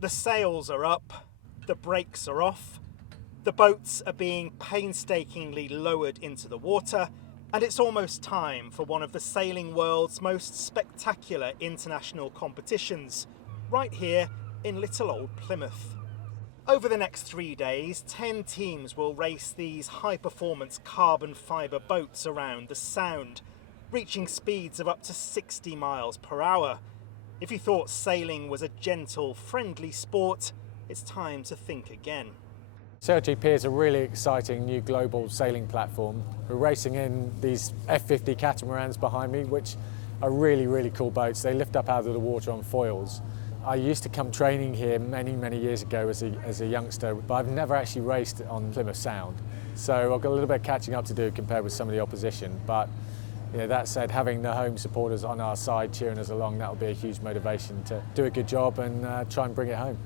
The sails are up, the brakes are off, the boats are being painstakingly lowered into the water, and it's almost time for one of the sailing world's most spectacular international competitions, right here in little old Plymouth. Over the next 3 days, 10 teams will race these high-performance carbon fibre boats around the Sound, reaching speeds of up to 60 miles per hour. If you thought sailing was a gentle, friendly sport, it's time to think again. SailGP is a really exciting new global sailing platform. We're racing in these F50 catamarans behind me, which are really, really cool boats. They lift up out of the water on foils. I used to come training here many, many years ago as a youngster, but I've never actually raced on Plymouth Sound. So I've got a little bit of catching up to do compared with some of the opposition. But that said, having the home supporters on our side cheering us along, that'll be a huge motivation to do a good job and try and bring it home.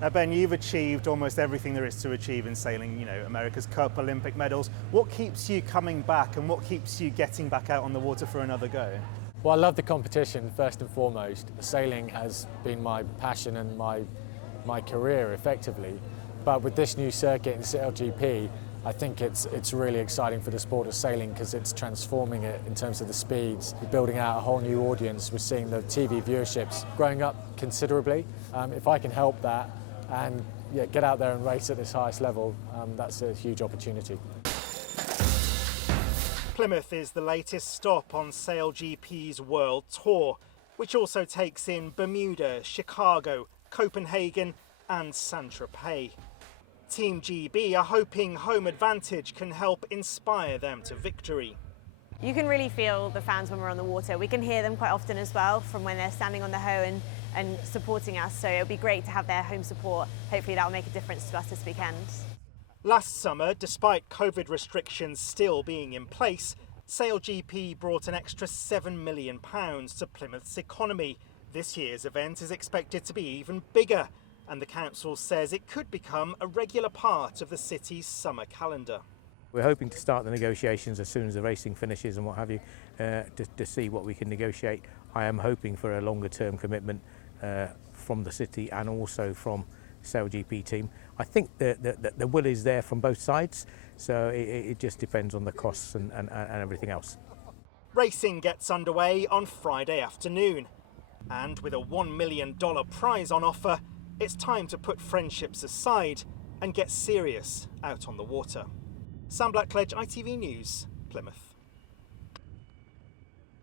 Now Ben, you've achieved almost everything there is to achieve in sailing, America's Cup, Olympic medals. What keeps you coming back and what keeps you getting back out on the water for another go? Well, I love the competition first and foremost. Sailing has been my passion and my career effectively. But with this new circuit in SailGP, I think it's really exciting for the sport of sailing because it's transforming it in terms of the speeds. We're building out a whole new audience. We're seeing the TV viewerships growing up considerably. If I can help that and get out there and race at this highest level, that's a huge opportunity. Plymouth is the latest stop on SailGP's World Tour, which also takes in Bermuda, Chicago, Copenhagen and Saint-Tropez. Team GB are hoping home advantage can help inspire them to victory. You can really feel the fans when we're on the water. We can hear them quite often as well from when they're standing on the hoe and supporting us, so it'll be great to have their home support. Hopefully that will make a difference to us this weekend. Last summer, despite COVID restrictions still being in place, SailGP brought an extra £7 million to Plymouth's economy. This year's event is expected to be even bigger, and the council says it could become a regular part of the city's summer calendar. We're hoping to start the negotiations as soon as the racing finishes and what have you, to see what we can negotiate. I am hoping for a longer term commitment from the city and also from SailGP team. I think the will is there from both sides, so it just depends on the costs and everything else. Racing gets underway on Friday afternoon, and with a $1 million prize on offer, it's time to put friendships aside and get serious out on the water. Sam Blackledge, ITV News, Plymouth.